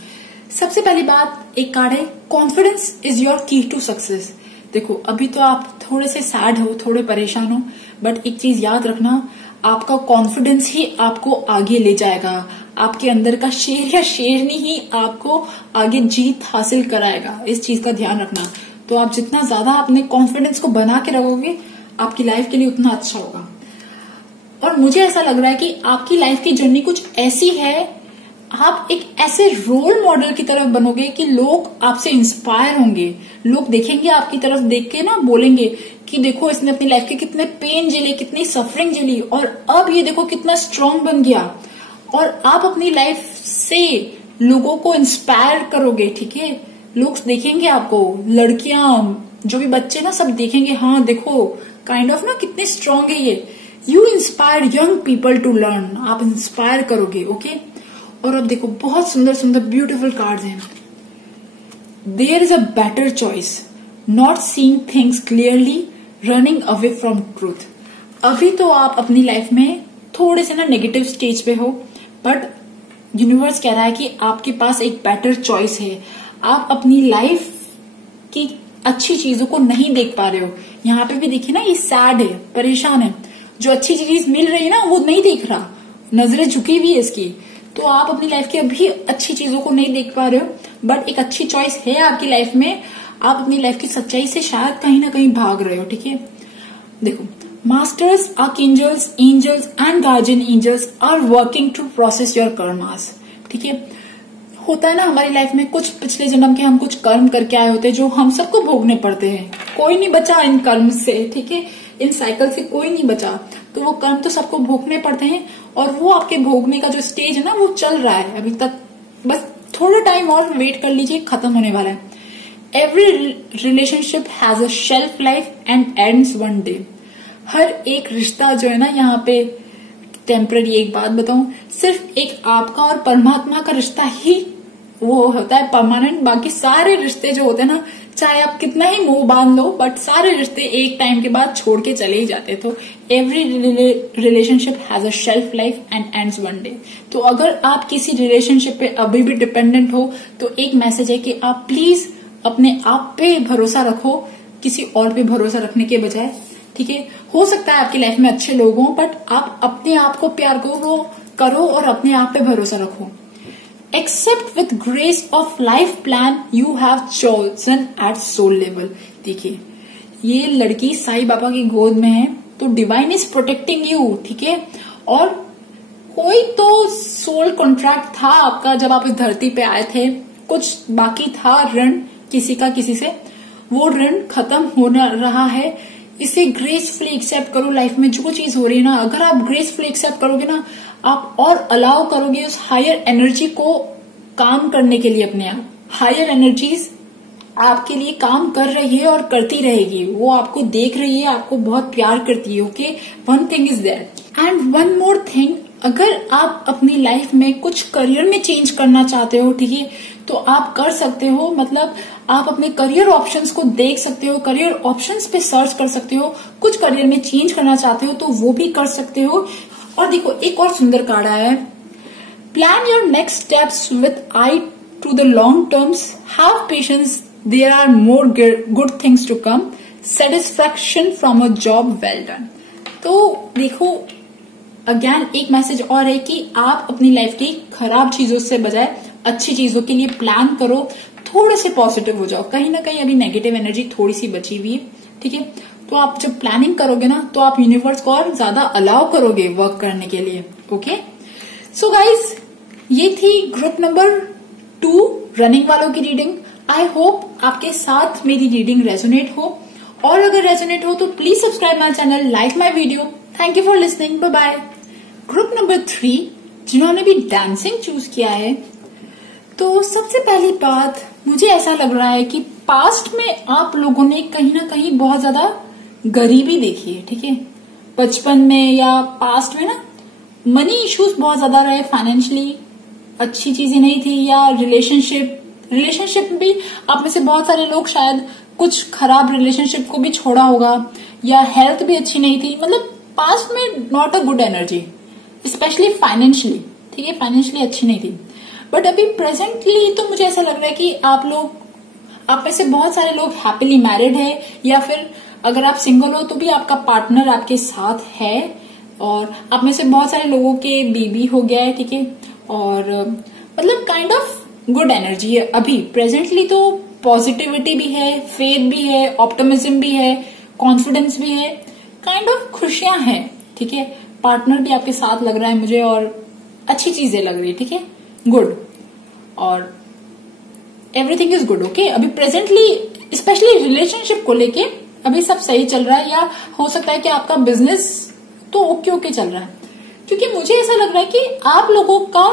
सबसे पहली बात, एक कार्ड है, कॉन्फिडेंस इज योर की टू सक्सेस। देखो, अभी तो आप थोड़े से सैड हो, थोड़े परेशान हो, बट एक चीज याद रखना, आपका कॉन्फिडेंस ही आपको आगे ले जाएगा। आपके अंदर का शेर या शेरनी ही आपको आगे जीत हासिल कराएगा। इस चीज का ध्यान रखना। तो आप जितना ज्यादा अपने कॉन्फिडेंस को बना के रखोगे, आपकी लाइफ के लिए उतना अच्छा होगा। और मुझे ऐसा लग रहा है कि आपकी लाइफ की जर्नी कुछ ऐसी है, आप एक ऐसे रोल मॉडल की तरफ बनोगे कि लोग आपसे इंस्पायर होंगे। लोग देखेंगे आपकी तरफ, देख के ना बोलेंगे कि देखो इसने अपनी लाइफ के कितने पेन झेले, कितनी सफरिंग झेली, और अब ये देखो कितना स्ट्रांग बन गया। और आप अपनी लाइफ से लोगों को इंस्पायर करोगे। ठीक है, लोग देखेंगे आपको, लड़कियां, जो भी बच्चे ना, सब देखेंगे, हाँ देखो काइंड ऑफ ना कितने स्ट्रांग है ये। You inspire young people to learn, आप इंस्पायर करोगे। ओके, और अब देखो बहुत सुंदर सुंदर ब्यूटीफुल कार्ड्स हैं। There is a better choice, not seeing things clearly, running away from truth. अभी तो आप अपनी लाइफ में थोड़े से ना नेगेटिव स्टेज पे हो, बट यूनिवर्स कह रहा है कि आपके पास एक बेटर चॉइस है। आप अपनी लाइफ की अच्छी चीजों को नहीं देख पा रहे हो। यहाँ पे भी देखिए ना, ये सैड है, परेशान है, जो अच्छी चीज मिल रही है ना वो नहीं देख रहा, नजरें झुकी हुई है इसकी। तो आप अपनी लाइफ की अभी अच्छी चीजों को नहीं देख पा रहे हो, बट एक अच्छी चॉइस है आपकी लाइफ में। आप अपनी लाइफ की सच्चाई से शायद कहीं ना कहीं भाग रहे हो। ठीक है, देखो, masters, archangels, angels and guardian angels are working to process your karmas. ठीक है, होता है ना हमारी लाइफ में कुछ पिछले जन्म के हम कुछ कर्म करके आए होते हैं जो हम सबको भोगने पड़ते हैं। कोई नहीं बचा इन कर्म से। ठीक है, इन साइकिल से कोई नहीं बचा, तो वो कर्म तो सबको भोगने पड़ते हैं, और वो आपके भोगने का जो स्टेज है ना वो चल रहा है अभी तक। बस थोड़ा टाइम और वेट कर लीजिए, खत्म होने वाला है। Every relationship has a shelf life and ends one day. हर एक रिश्ता जो है ना यहाँ पे टेम्पररी। एक बात बताऊं, सिर्फ एक आपका और परमात्मा का रिश्ता ही वो होता है परमानेंट। बाकी सारे रिश्ते जो होते हैं ना, चाहे आप कितना ही मोह बांध लो, बट सारे रिश्ते एक टाइम के बाद छोड़ के चले ही जाते। तो every relationship has a shelf life and ends one day. तो अगर आप किसी रिलेशनशिप पे अभी भी डिपेंडेंट हो, तो एक मैसेज है कि आप प्लीज अपने आप पे भरोसा रखो, किसी और पे भरोसा रखने के बजाय। ठीक है, हो सकता है आपकी लाइफ में अच्छे लोग हों, बट आप अपने आप को प्यार करो और अपने आप पे भरोसा रखो। Accept with grace of life plan you have chosen at soul level. देखिए, ये लड़की साईं बाबा की गोद में है, तो डिवाइन इज प्रोटेक्टिंग यू। ठीक है, और कोई तो सोल कॉन्ट्रैक्ट था आपका जब आप इस धरती पे आए थे, कुछ बाकी था ऋण किसी का किसी से, वो ऋण खत्म होने रहा है। इसे ग्रेसफुली एक्सेप्ट करो। लाइफ में जो चीज हो रही है ना, अगर आप ग्रेसफुली एक्सेप्ट करोगे ना, आप और अलाउ करोगे उस हायर एनर्जी को काम करने के लिए। अपने आप हायर एनर्जीज आपके लिए काम कर रही है और करती रहेगी। वो आपको देख रही है, आपको बहुत प्यार करती है। Okay, one thing is that. And one more thing, अगर आप अपनी लाइफ में कुछ करियर में चेंज करना चाहते हो, ठीक है, तो आप कर सकते हो। मतलब आप अपने करियर ऑप्शंस को देख सकते हो, करियर ऑप्शंस पे सर्च कर सकते हो। कुछ करियर में चेंज करना चाहते हो तो वो भी कर सकते हो। और देखो, एक और सुंदर कार्ड आया है, plan your next steps with eye to the long terms, have patience, there are more good things to come, satisfaction from a job well done. तो देखो, अगेन एक मैसेज और है कि आप अपनी लाइफ की खराब चीजों से बजाय अच्छी चीजों के लिए प्लान करो। थोड़े से पॉजिटिव हो जाओ। कहीं ना कहीं अभी नेगेटिव एनर्जी थोड़ी सी बची हुई है। ठीक है, तो आप जब प्लानिंग करोगे ना, तो आप यूनिवर्स को और ज्यादा अलाउ करोगे वर्क करने के लिए। ओके, सो गाइज, ये थी ग्रुप नंबर 2 रनिंग वालों की रीडिंग। आई होप आपके साथ मेरी रीडिंग रेजोनेट हो, और अगर रेजोनेट हो तो please subscribe my channel, like my video. Thank you for listening, bye bye. Group number 3 जिन्होंने भी डांसिंग चूज किया है, तो सबसे पहली बात, मुझे ऐसा लग रहा है कि पास्ट में आप लोगों ने कहीं ना कहीं बहुत ज्यादा गरीबी देखी है। ठीक है, बचपन में या पास्ट में ना मनी इश्यूज बहुत ज्यादा रहे, फाइनेंशियली अच्छी चीजें नहीं थी, या रिलेशनशिप भी आप में से बहुत सारे लोग शायद कुछ खराब रिलेशनशिप को भी छोड़ा होगा, या हेल्थ भी अच्छी नहीं थी। मतलब पास्ट में not a good energy, specially financially. ठीक है, फाइनेंशियली अच्छी नहीं थी। बट अभी प्रेजेंटली तो मुझे ऐसा लग रहा है कि आप में से बहुत सारे लोग हैप्पीली मैरिड है, या फिर अगर आप सिंगल हो तो भी आपका पार्टनर आपके साथ है, और आप में से बहुत सारे लोगों के बेबी हो गया है। ठीक है, और मतलब काइंड ऑफ गुड एनर्जी है अभी प्रेजेंटली। तो पॉजिटिविटी भी है, फेथ भी है, ऑप्टिमिज्म भी है, कॉन्फिडेंस भी है, काइंड ऑफ खुशियां हैं। ठीक है, पार्टनर भी आपके साथ लग रहा है मुझे, और अच्छी चीजें लग रही है। ठीक है, गुड, और एवरीथिंग इज गुड। ओके, अभी प्रेजेंटली स्पेशली रिलेशनशिप को लेके अभी सब सही चल रहा है, या हो सकता है कि आपका बिजनेस तो ओके चल रहा है। क्योंकि मुझे ऐसा लग रहा है कि आप लोगों का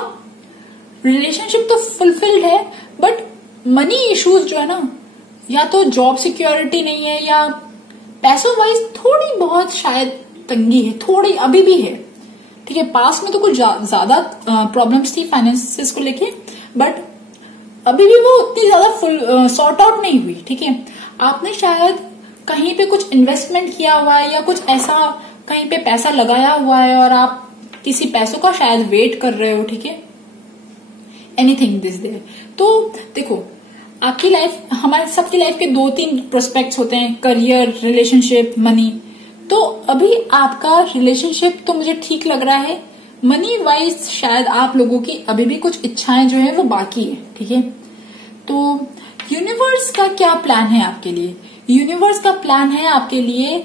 रिलेशनशिप तो फुलफिल्ड है, बट मनी इश्यूज जो है ना, या तो जॉब सिक्योरिटी नहीं है, या पैसों वाइज थोड़ी बहुत शायद तंगी है, थोड़ी अभी भी है। ठीक है, पास्ट में तो कुछ ज्यादा प्रॉब्लम्स थी फाइनेंसेस को लेके, बट अभी भी वो उतनी ज्यादा फुल सॉर्ट आउट नहीं हुई। ठीक है, आपने शायद कहीं पे कुछ इन्वेस्टमेंट किया हुआ है, या कुछ ऐसा कहीं पे पैसा लगाया हुआ है, और आप किसी पैसों का शायद वेट कर रहे हो। ठीक है, एनीथिंग दिस देयर। तो देखो, आपकी लाइफ, हमारे सबकी लाइफ के 2-3 प्रोस्पेक्ट्स होते हैं, करियर, रिलेशनशिप, मनी। तो अभी आपका रिलेशनशिप तो मुझे ठीक लग रहा है, मनी वाइज शायद आप लोगों की अभी भी कुछ इच्छाएं जो है वो बाकी है। ठीक है, तो यूनिवर्स का क्या प्लान है आपके लिए? यूनिवर्स का प्लान है आपके लिए,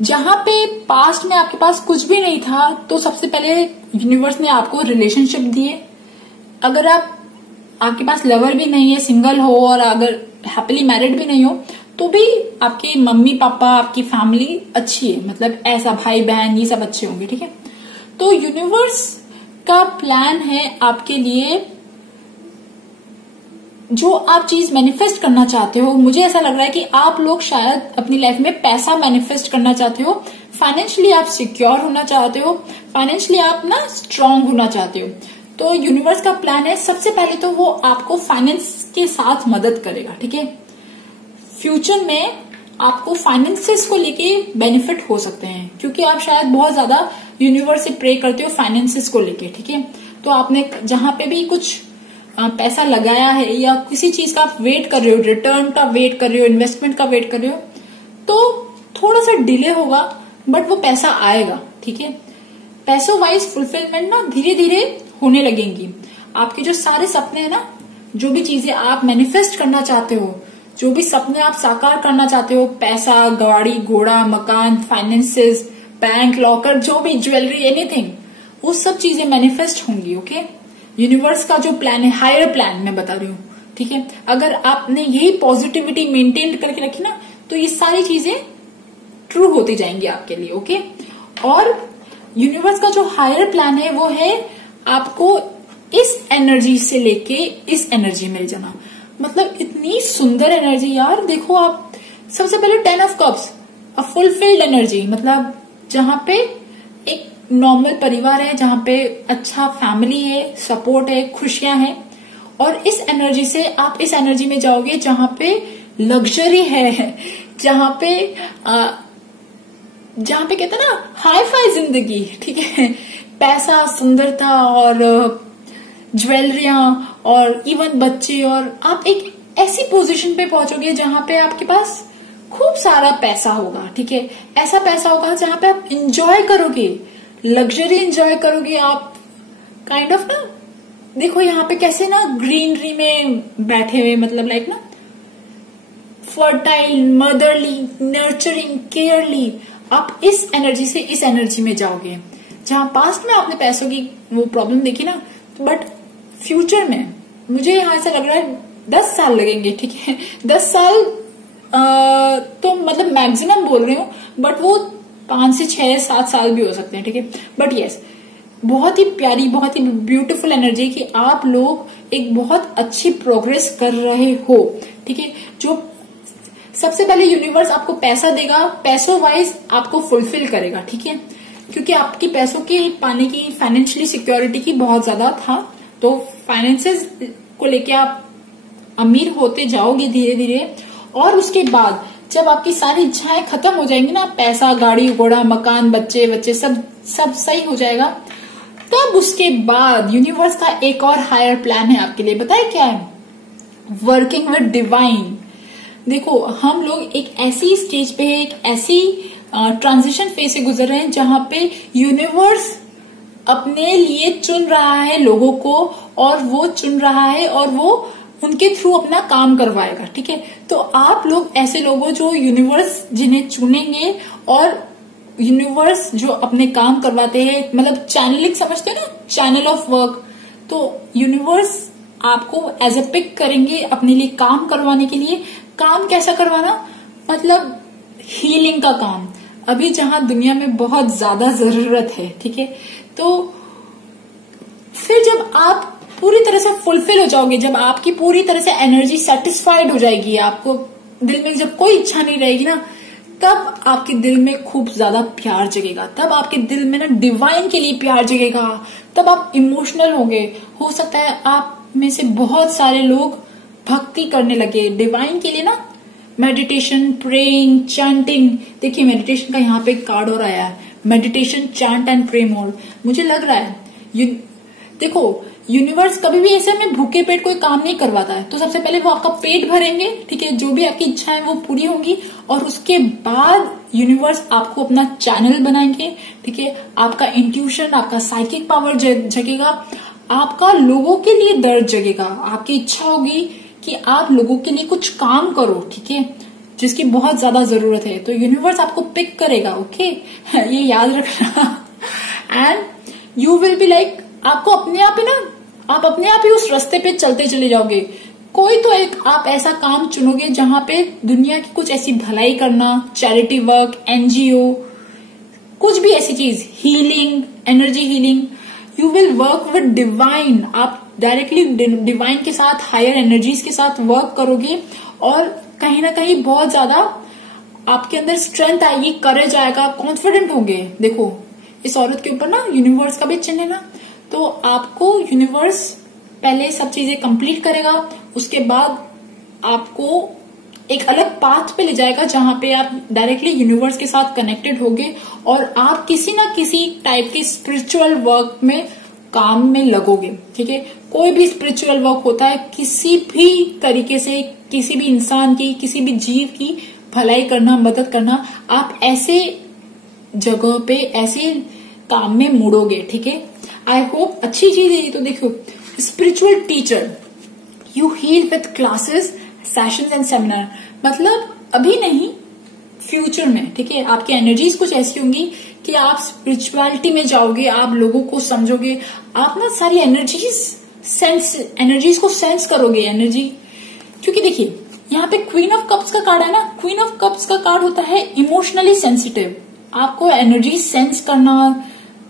जहां पे पास्ट में आपके पास कुछ भी नहीं था, तो सबसे पहले यूनिवर्स ने आपको रिलेशनशिप दिए। अगर आपके पास लवर भी नहीं है, सिंगल हो, और अगर हैप्पीली मैरिड भी नहीं हो, तो भी आपके मम्मी पापा, आपकी फैमिली अच्छी है, मतलब ऐसा भाई बहन ये सब अच्छे होंगे। ठीक है, तो यूनिवर्स का प्लान है आपके लिए, जो आप चीज मैनिफेस्ट करना चाहते हो। मुझे ऐसा लग रहा है कि आप लोग शायद अपनी लाइफ में पैसा मैनिफेस्ट करना चाहते हो, फाइनेंशियली आप सिक्योर होना चाहते हो, फाइनेंशियली आप ना स्ट्रांग होना चाहते हो। तो यूनिवर्स का प्लान है, सबसे पहले तो वो आपको फाइनेंस के साथ मदद करेगा। ठीक है, फ्यूचर में आपको फाइनेंसेस को लेके बेनिफिट हो सकते हैं, क्योंकि आप शायद बहुत ज्यादा यूनिवर्स से प्रे करते हो फाइनेंसेस को लेके। ठीक है, तो आपने जहां पे भी कुछ पैसा लगाया है या किसी चीज का आप वेट कर रहे हो, रिटर्न का वेट कर रहे हो, इन्वेस्टमेंट का वेट कर रहे हो, तो थोड़ा सा डिले होगा बट वो पैसा आएगा। ठीक है, पैसों वाइज फुलफिलमेंट ना धीरे धीरे होने लगेंगी। आपके जो सारे सपने हैं ना, जो भी चीजें आप मैनिफेस्ट करना चाहते हो, जो भी सपने आप साकार करना चाहते हो, पैसा, गाड़ी घोड़ा, मकान, फाइनेंसेस, बैंक, लॉकर, जो भी ज्वेलरी, एनीथिंग, वो सब चीजें मैनिफेस्ट होंगी। ओके, यूनिवर्स का जो प्लान है, हायर प्लान मैं बता रही हूँ। ठीक है, अगर आपने यही पॉजिटिविटी मेंटेन करके रखी ना, तो ये सारी चीजें ट्रू होती जाएंगी आपके लिए। ओके, और यूनिवर्स का जो हायर प्लान है वो है आपको इस एनर्जी से लेके इस एनर्जी में ले जाना। मतलब इतनी सुंदर एनर्जी यार। देखो आप, सबसे पहले 10 of cups, a fulfilled energy, मतलब जहां पे एक नॉर्मल परिवार है, जहां पे अच्छा फैमिली है, सपोर्ट है, खुशियां हैं। और इस एनर्जी से आप इस एनर्जी में जाओगे जहां पे लग्जरी है, जहां पे कहते हैं ना हाई फाई जिंदगी। ठीक है, पैसा, सुंदरता और ज्वेलरियां और इवन बच्चे, और आप एक ऐसी पोजीशन पे पहुंचोगे जहां पे आपके पास खूब सारा पैसा होगा। ठीक है, ऐसा पैसा होगा जहां पे आप इंजॉय करोगे, लग्जरी इंजॉय करोगे आप। काइंड ऑफ ना, देखो यहाँ पे कैसे ना ग्रीनरी में बैठे हुए, मतलब लाइक ना फर्टाइल, मदरली, नर्चरिंग, केयरली। आप इस एनर्जी से इस एनर्जी में जाओगे जहां पास्ट में आपने पैसों की वो प्रॉब्लम देखी ना, बट फ्यूचर में मुझे यहां से लग रहा है 10 साल लगेंगे। ठीक है, 10 साल तो मतलब मैक्सिमम बोल रही हूँ, बट वो 5 से 6 7 साल भी हो सकते हैं। ठीक है, बट यस, बहुत ही प्यारी, बहुत ही ब्यूटीफुल एनर्जी कि आप लोग एक बहुत अच्छी प्रोग्रेस कर रहे हो। ठीक है, जो सबसे पहले यूनिवर्स आपको पैसा देगा, पैसों वाइज आपको फुलफिल करेगा। ठीक है, क्योंकि आपकी पैसों की पाने की, फाइनेंशियली सिक्योरिटी की बहुत ज्यादा था, तो फाइनेंसेस को लेके आप अमीर होते जाओगे धीरे धीरे। और उसके बाद जब आपकी सारी इच्छाएं खत्म हो जाएंगी ना, पैसा, गाड़ी घोड़ा, मकान, बच्चे सब सही हो जाएगा, तब उसके बाद यूनिवर्स का एक और हायर प्लान है आपके लिए। बताए क्या है? Working with divine. देखो, हम लोग एक ऐसी स्टेज पे, एक ऐसी ट्रांजिशन फेज से गुजर रहे हैं जहां पे यूनिवर्स अपने लिए चुन रहा है लोगों को, और वो चुन रहा है और वो उनके थ्रू अपना काम करवाएगा। ठीक है, तो आप लोग ऐसे लोग हो जो यूनिवर्स जिन्हें चुनेंगे, और यूनिवर्स जो अपने काम करवाते हैं, मतलब चैनलिंग समझते हैं ना, चैनल ऑफ वर्क। तो यूनिवर्स आपको एज ए पिक करेंगे अपने लिए काम करवाने के लिए। काम कैसा करवाना? मतलब हीलिंग का काम, अभी जहां दुनिया में बहुत ज्यादा जरूरत है। ठीक है, तो फिर जब आप पूरी तरह से फुलफिल हो जाओगे, जब आपकी पूरी तरह से एनर्जी सेटिस्फाइड हो जाएगी, आपको दिल में जब कोई इच्छा नहीं रहेगी ना, तब आपके दिल में खूब ज्यादा प्यार जगेगा, तब आपके दिल में ना डिवाइन के लिए प्यार जगेगा, तब आप इमोशनल होंगे। हो सकता है आप में से बहुत सारे लोग भक्ति करने लगे डिवाइन के लिए ना, मेडिटेशन, प्रेइंग, चैंटिंग। देखिए, मेडिटेशन का यहाँ पे कार्ड और आया है, meditation, chant and pray mode. मुझे लग रहा है देखो, यूनिवर्स कभी भी ऐसे में भूखे पेट कोई काम नहीं करवाता है। तो सबसे पहले वो आपका पेट भरेंगे, ठीक है, जो भी आपकी इच्छाएं वो पूरी होंगी, और उसके बाद यूनिवर्स आपको अपना चैनल बनाएंगे। ठीक है, आपका इंट्यूशन, आपका साइकिक पावर जगेगा, आपका लोगों के लिए दर्द जगेगा, आपकी इच्छा होगी कि आप लोगों के लिए कुछ काम करो। ठीक है, जिसकी बहुत ज्यादा जरूरत है, तो यूनिवर्स आपको पिक करेगा। ओके, ये याद रखना। And you will be like, आपको अपने आप ही ना, आप अपने आप ही उस रास्ते पे चलते चले जाओगे। कोई तो एक आप ऐसा काम चुनोगे जहां पे दुनिया की कुछ ऐसी भलाई करना, चैरिटी वर्क, एनजीओ, कुछ भी ऐसी चीज, healing, energy healing. You will work with divine. आप डायरेक्टली डिवाइन के साथ, हायर एनर्जीज के साथ वर्क करोगे, और कहीं ना कहीं बहुत ज्यादा आपके अंदर स्ट्रेंथ आएगी, करेज आएगा, कॉन्फिडेंट होंगे। देखो, इस औरत के ऊपर ना यूनिवर्स का भी चिन्ह है ना, तो आपको यूनिवर्स पहले सब चीजें कंप्लीट करेगा, उसके बाद आपको एक अलग पाथ पे ले जाएगा जहां पे आप डायरेक्टली यूनिवर्स के साथ कनेक्टेड होगे, और आप किसी ना किसी टाइप के स्पिरिचुअल वर्क में काम में लगोगे। ठीक है, कोई भी स्पिरिचुअल वर्क होता है, किसी भी तरीके से किसी भी इंसान की, किसी भी जीव की भलाई करना, मदद करना, आप ऐसे जगह पे, ऐसे काम में मुड़ोगे। ठीक है, आई होप अच्छी चीज है ये। तो देखो, spiritual teacher, you heal with classes, sessions and seminar, मतलब अभी नहीं, फ्यूचर में। ठीक है, आपकी एनर्जीज कुछ ऐसी होंगी कि आप स्पिरिचुअलिटी में जाओगे, आप लोगों को समझोगे, आप ना सारी एनर्जीज को सेंस करोगे, एनर्जी। क्योंकि देखिए, यहाँ पे क्वीन ऑफ कप्स का कार्ड है ना, क्वीन ऑफ कप्स का कार्ड होता है इमोशनली सेंसिटिव। आपको एनर्जी सेंस करना,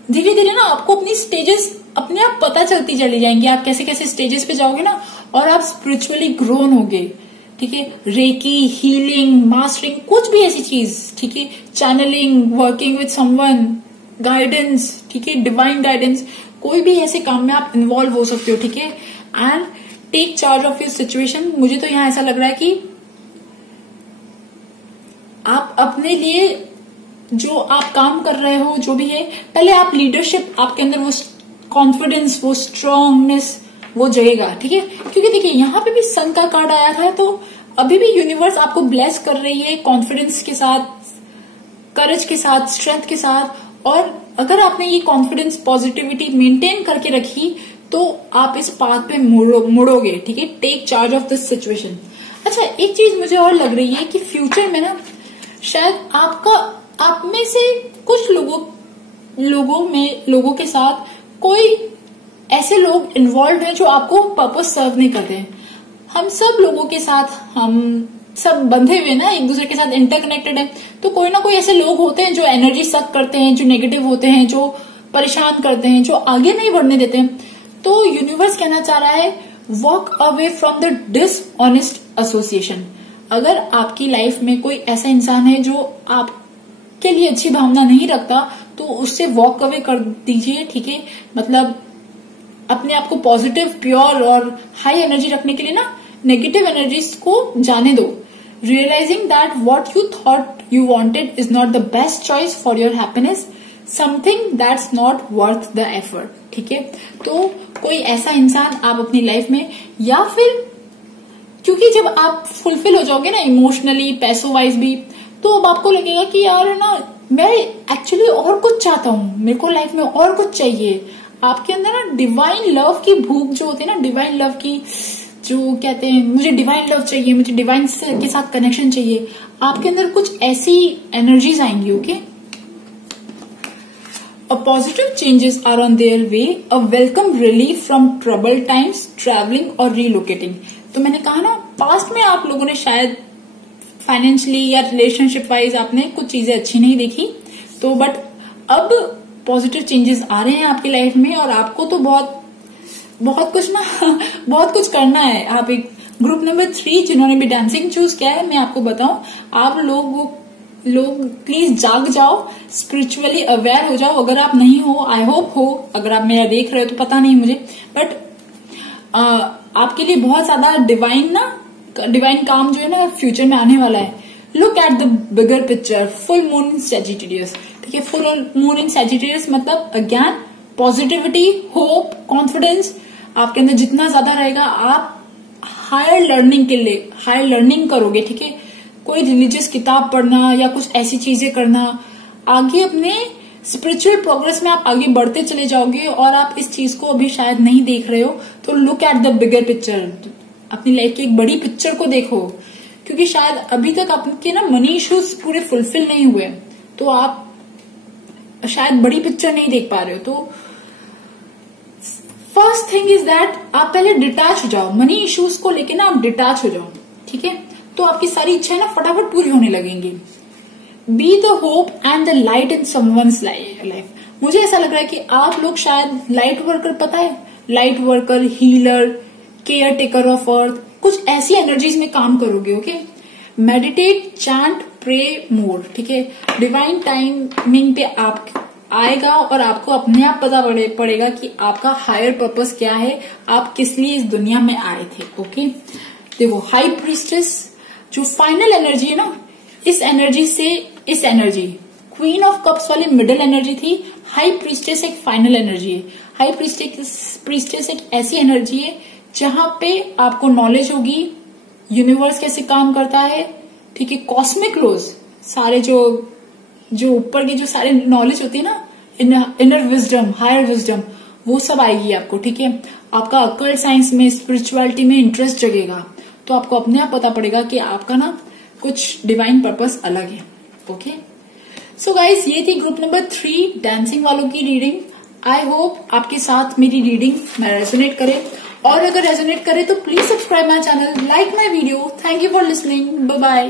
धीरे धीरे ना आपको अपनी स्टेजेस अपने आप पता चलती चली जाएंगी, आप कैसे कैसे स्टेजेस पे जाओगे ना, और आप स्पिरिचुअली ग्रोन होगे। ठीक है, रेकी, हीलिंग, मास्टरिंग, कुछ भी ऐसी चीज। ठीक है, channelling, working with someone, guidance. ठीक है, डिवाइन गाइडेंस, कोई भी ऐसे काम में आप इन्वॉल्व हो सकते हो। ठीक है, and take charge of your situation. मुझे तो यहां ऐसा लग रहा है कि आप अपने लिए जो आप काम कर रहे हो, जो भी है, पहले आप लीडरशिप, आपके अंदर वो कॉन्फिडेंस, वो स्ट्रांगनेस, वो जगेगा। ठीक है, क्योंकि देखिए यहाँ पे भी सन का कार्ड आया था, तो अभी भी यूनिवर्स आपको ब्लेस कर रही है कॉन्फिडेंस के साथ, करेज के साथ, स्ट्रेंथ के साथ। और अगर आपने ये कॉन्फिडेंस, पॉजिटिविटी मेंटेन करके रखी, तो आप इस पाथ पे मुड़ोगे। ठीक है, take charge of this situation. अच्छा, एक चीज मुझे और लग रही है कि फ्यूचर में ना शायद आप में से कुछ लोगों के साथ कोई ऐसे लोग इन्वॉल्व हैं जो आपको पर्पस सर्व नहीं करते हैं। हम सब लोगों के साथ, हम सब बंधे हुए ना, एक दूसरे के साथ इंटरकनेक्टेड है, तो कोई ना कोई ऐसे लोग होते हैं जो एनर्जी सक करते हैं, जो नेगेटिव होते हैं, जो परेशान करते हैं, जो आगे नहीं बढ़ने देते हैं। तो यूनिवर्स कहना चाह रहा है, walk away from the dishonest association. अगर आपकी लाइफ में कोई ऐसा इंसान है जो आपके लिए अच्छी भावना नहीं रखता, तो उससे वॉक अवे कर दीजिए। ठीक है, मतलब अपने आप को पॉजिटिव, प्योर और हाई एनर्जी रखने के लिए ना नेगेटिव एनर्जीज को जाने दो। Realising that what you thought you wanted is not the best choice for your happiness, something that's not worth the effort. ठीक है, तो कोई ऐसा इंसान आप अपनी लाइफ में, या फिर क्योंकि जब आप फुलफिल हो जाओगे ना इमोशनली, पैसों वाइज भी, तो अब आपको लगेगा कि यार है ना, मैं एक्चुअली और कुछ चाहता हूँ, मेरे को लाइफ में और कुछ चाहिए। आपके अंदर ना डिवाइन लव की भूख जो होती है ना, डिवाइन लव की, जो कहते हैं मुझे डिवाइन लव चाहिए, मुझे डिवाइन के साथ कनेक्शन चाहिए, आपके अंदर कुछ ऐसी एनर्जीज आएंगी। Okay, a positive changes are on their way, a welcome relief from trouble times, travelling और रीलोकेटिंग। तो मैंने कहा ना, पास्ट में आप लोगों ने शायद फाइनेंशियली या रिलेशनशिप वाइज आपने कुछ चीजें अच्छी नहीं देखी, तो बट अब पॉजिटिव चेंजेस आ रहे हैं आपकी लाइफ में, और आपको तो बहुत कुछ ना बहुत कुछ करना है। आप एक ग्रुप नंबर 3 जिन्होंने भी डांसिंग चूज किया है, मैं आपको बताऊं, आप लोग प्लीज जाग जाओ, स्पिरिचुअली अवेयर हो जाओ। अगर आप नहीं हो, आई होप हो, अगर आप मेरा देख रहे हो तो पता नहीं मुझे, बट आपके लिए बहुत ज्यादा डिवाइन काम जो है ना फ्यूचर में आने वाला है। Look at the bigger picture, full moon in Sagittarius. ठीक है, फुल मून इन सैजिटेरियस मतलब अज्ञान, पॉजिटिविटी, होप, कॉन्फिडेंस आपके अंदर जितना ज्यादा रहेगा, आप हायर लर्निंग करोगे। ठीक है, कोई रिलीजियस किताब पढ़ना या कुछ ऐसी चीजें करना, आगे अपने स्पिरिचुअल प्रोग्रेस में आप आगे बढ़ते चले जाओगे। और आप इस चीज को अभी शायद नहीं देख रहे हो, तो look at the bigger picture, अपनी लाइफ की एक बड़ी पिक्चर को देखो, क्योंकि शायद अभी तक आपके ना मनी इश्यूज पूरे फुलफिल नहीं हुए, तो आप शायद बड़ी पिक्चर नहीं देख पा रहे हो। तो फर्स्ट थिंग इज दैट आप पहले डिटैच हो जाओ, मनी इश्यूज को लेके ना आप डिटैच हो जाओ। ठीक है, तो आपकी सारी इच्छाएं ना फटाफट पूरी होने लगेंगी। Be the hope and the light in someone's life. मुझे ऐसा लग रहा है कि आप लोग शायद लाइट वर्कर, पता है, light worker, healer, care taker of earth, कुछ ऐसी एनर्जीज में काम करोगे। ओके, मेडिटेट, चैंट, प्रे मोर। ठीक है, डिवाइन टाइमिंग पे आप आएगा और आपको अपने आप पता पड़ेगा कि आपका हायर पर्पस क्या है, आप किस लिए इस दुनिया में आए थे। ओके, देखो हाई प्रीस्टेस जो फाइनल एनर्जी है ना, इस एनर्जी से इस एनर्जी क्वीन ऑफ कप्स वाली मिडिल एनर्जी थी। हाई प्रीस्टेस एक फाइनल एनर्जी है। हाई प्रीस्टेस एक ऐसी एनर्जी है जहां पे आपको नॉलेज होगी, यूनिवर्स कैसे काम करता है, ठीक है, कॉस्मिक लॉज, सारे जो ऊपर के जो सारे नॉलेज होती है ना, इनर विजडम, हायर विजडम, वो सब आएगी आपको, ठीक है। आपका अकल्ट साइंस में, स्पिरिचुअलिटी में इंटरेस्ट जगेगा, तो आपको अपने आप पता पड़ेगा कि आपका ना कुछ डिवाइन पर्पस अलग है। ओके, सो गाइज, ये थी ग्रुप नंबर 3 डांसिंग वालों की रीडिंग। आई होप आपके साथ मेरी रीडिंग में रेजोनेट करे, और अगर रेजोनेट करे तो please subscribe my channel, like my video. Thank you for listening, bye bye.